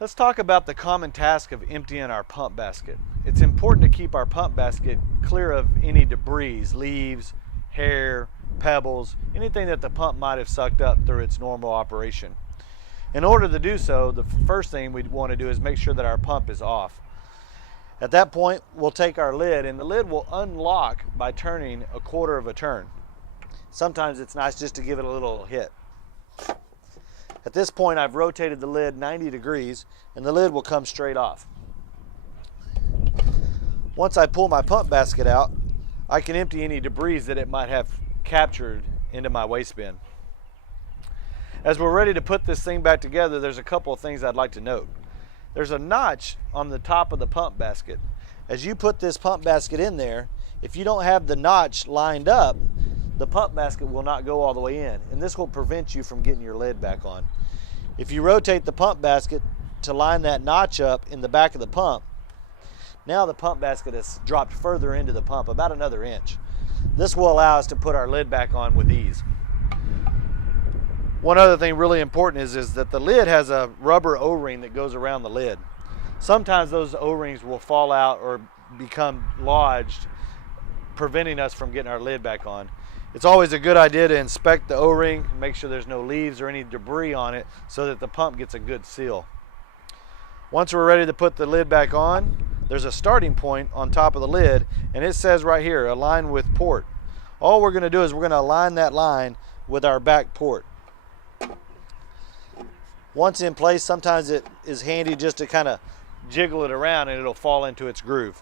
Let's talk about the common task of emptying our pump basket. It's important to keep our pump basket clear of any debris, leaves, hair, pebbles, anything that the pump might have sucked up through its normal operation. In order to do so, the first thing we'd want to do is make sure that our pump is off. At that point, we'll take our lid, and the lid will unlock by turning a quarter of a turn. Sometimes it's nice just to give it a little hit. At this point, I've rotated the lid 90 degrees, and the lid will come straight off. Once I pull my pump basket out, I can empty any debris that it might have captured into my waste bin. As we're ready to put this thing back together, there's a couple of things I'd like to note. There's a notch on the top of the pump basket. As you put this pump basket in there, if you don't have the notch lined up, the pump basket will not go all the way in, and this will prevent you from getting your lid back on. If you rotate the pump basket to line that notch up in the back of the pump, now the pump basket has dropped further into the pump, about another inch. This will allow us to put our lid back on with ease. One other thing really important is that the lid has a rubber O-ring that goes around the lid. Sometimes those O-rings will fall out or become lodged, preventing us from getting our lid back on. It's always a good idea to inspect the O-ring, make sure there's no leaves or any debris on it so that the pump gets a good seal. Once we're ready to put the lid back on, there's a starting point on top of the lid, and it says right here, align with port. All we're going to do is we're going to align that line with our back port. Once in place, sometimes it is handy just to kind of jiggle it around and it'll fall into its groove.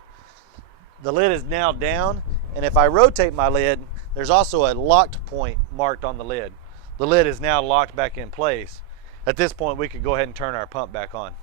The lid is now down, and if I rotate my lid, there's also a locked point marked on the lid. The lid is now locked back in place. At this point, we could go ahead and turn our pump back on.